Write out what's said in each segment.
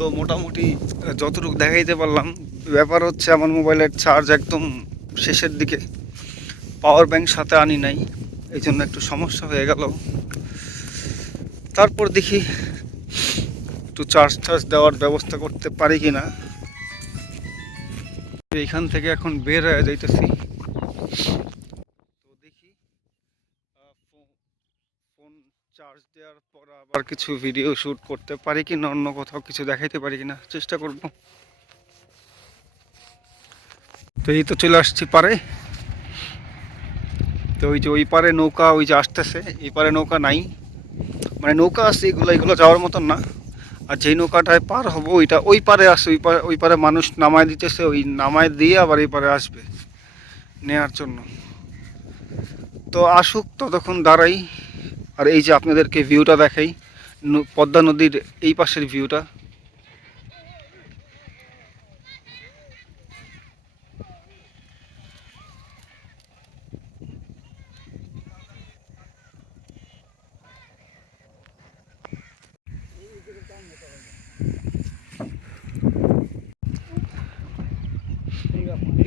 তো মোটামুটি যতটুকু দেখাইতে পারলাম, ব্যাপার হচ্ছে আমার মোবাইলের চার্জ একদম শেষের দিকে। পাওয়ার ব্যাংক সাথে আনি নাই এই জন্য একটু সমস্যা হয়ে গেল। তারপর দেখি একটু চার্জ টার্জ দেওয়ার ব্যবস্থা করতে পারি কি না এইখান থেকে এখন বের হয়ে যাইতেছি তো দেখি আহ, ফো- ফোন চার্জ দেওয়ার পর আবার কিছু ভিডিও শ্যুট করতে পারি কি না অন্য কোথাও কিছু দেখাইতে পারি কি না চেষ্টা করব। তো এই তো চলে আসছি পারে। তো ওই যে ওই পারে নৌকা ওই যে আসতেছে, এই পারে নৌকা নাই। মানে নৌকা আছে, এগুলো এগুলো যাওয়ার মতন না। আর যেই নৌকাটায় পার হব, ওইটা ওই পারে আসে, ওই পারে ওই পারে মানুষ নামায় দিতেছে, ওই নামায় দিয়ে আবার এই পারে আসবে নেয়ার জন্য। তো আসুক, ততক্ষণ দাঁড়াই। আর এই যে আপনাদেরকে ভিউটা দেখাই। পদ্মা নদীর এই পাশের ভিউটা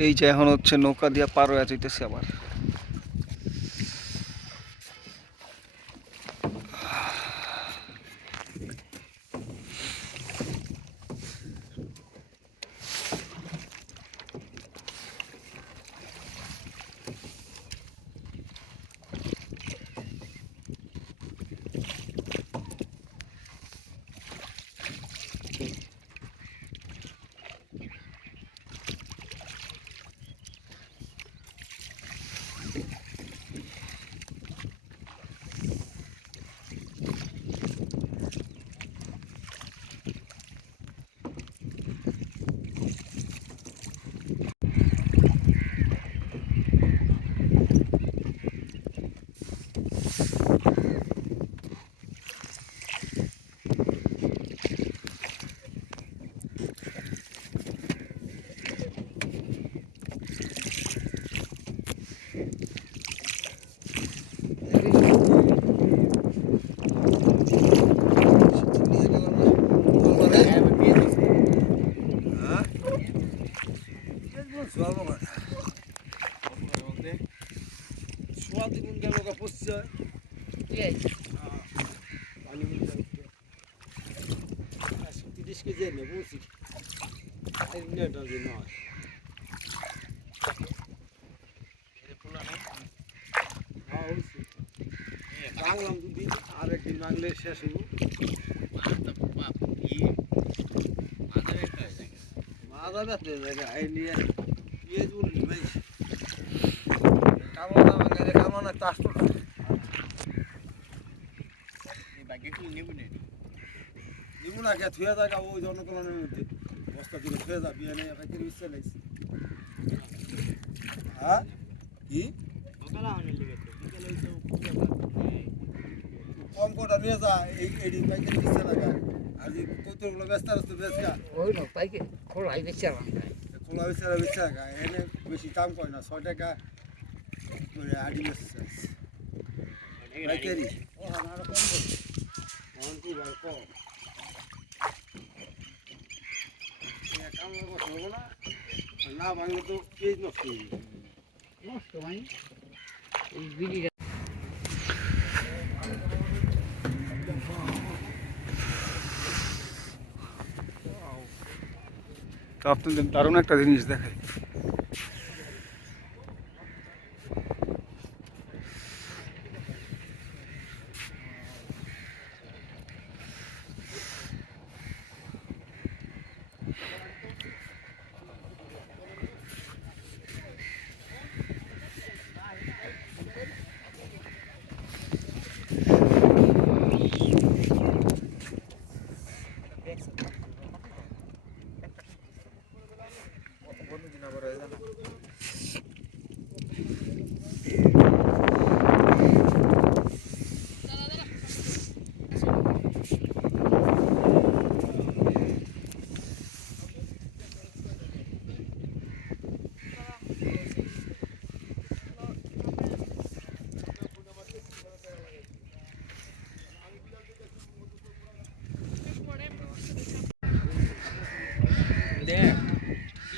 এই যে এখন হচ্ছে নৌকা দিয়া পার হয়ে যাইতেছে আবার। তিরিশ কেজি এনে বলছি নয়। হ্যাঁ রাখলাম দুদিন আর একদিন রাখলে শেষ হইব। মাথা ব্যথা জায়গা। এই নিয়ে ইয়ে বলি ভাই কামনা কামনা চাষ করতে নিবো না? কে? থুয়ে থাকা ওই জনকলনের মধ্যে। বস্তা দিলে থুয়ে যা বিয়ে নেই একটা কিনে ইচ্ছে নেই হ্যাঁ? কি? কম কটা নিয়ে যা এই এডি পাইকারি ইচ্ছে লাগা আর যে কৌতুকগুলো ব্যস্ত আছে ব্যস্ত ওই না বেচে খোলা বেচা বেচা লাগা এনে বেশি দাম কয় না ছয় টাকা করে আডি বেচছে পাইকারি না ভাঙলে তো পেজ নষ্ট হয়ে যাবে নষ্ট এই বিড়িটা তো আপনাদের দারুণ একটা জিনিস